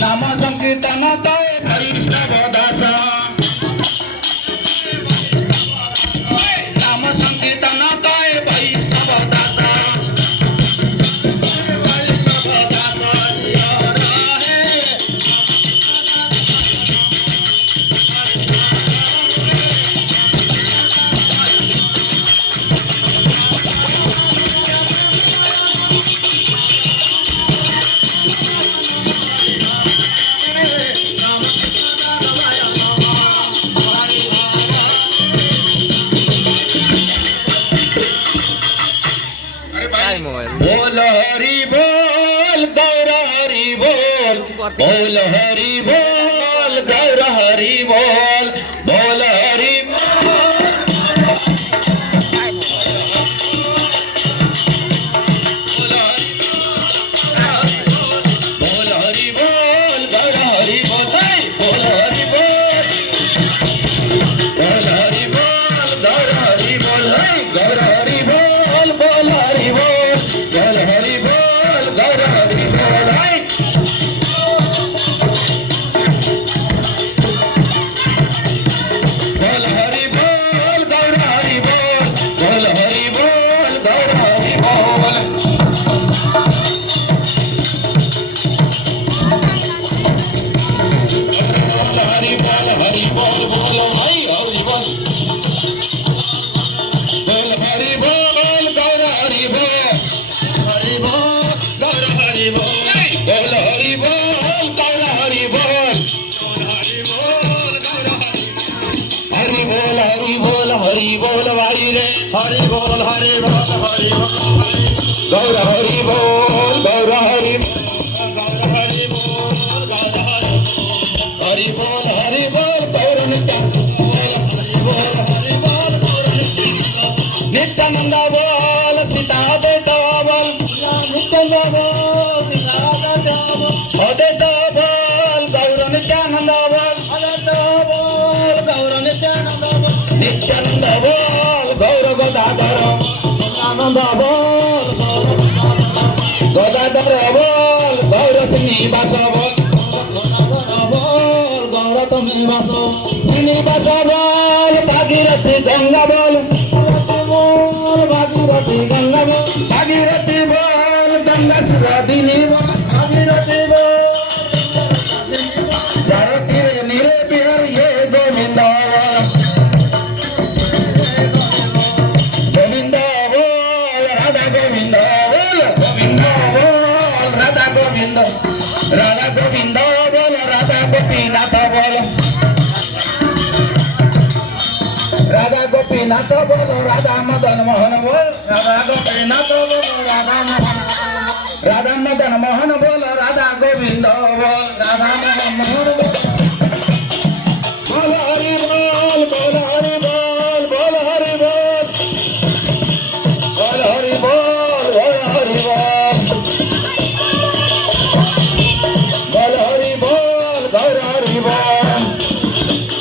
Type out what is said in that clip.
नाम संकीर्तन तय वैष्णव दास नाम संकीर्तन तय वैष्णव दास बोल हरि बोल गौर हरि बोल बोल हरि बोल गौर हरि बोल बोल हरि बोल हरि बोल गौर हरि बोल बोल हरि बोल बोल हरि बोल गौर हरि बोल गौर हरि बोल बोल हरि बोल बोल हरि बोल गौर हरि बोल बोल हरि बोल गौर हरि बोल बोल हरि बोल गौर हरि बोल हरि बोल बोल भाई हरि बोल बोल हरि बोल गौर हरि बोल हरि बोल गौर हरि बोल बोल हरि बोल गौर हरि बोल हरि बोल हरि बोल हरि बोल वाली रे हरि बोल हरि बोल हरि बोल गौर हरि बोल गौर हरि गौर हरि बोल गौर हरि बोल हरि बोल गौर नित्यानंद बोल सीता देता बोल नित्यानंद बोल सीता देता बोल अदेता बोल गौर नित्यानंद बोल अदेता बोल गौर नित्यानंद बोल नित्यानंद बोल गौर गदाधर आनंद बोल गदाधर बोल गौर श्रीनिवास बोल बोल गौर श्रीनिवास श्रीनिवास बोल भागीरथी गंगा बोल भागीरथी गंगा बोल भागीरथी बोल गंगा सुरादिनी बोल भागीरथी बोल भारती नीरे बिहार ये गोविंद गोविंद बोल राधा गोविंद बोल गोविंद बोल राधा गोविंद राधा गोविंद बोल राधा गोपीनाथ बोल राधा गोपीनाथ बोल राधा मदन मोहन बोल राधा गोपीनाथ बोल राधा मदन मोहन बोल राधा गोविंद बोल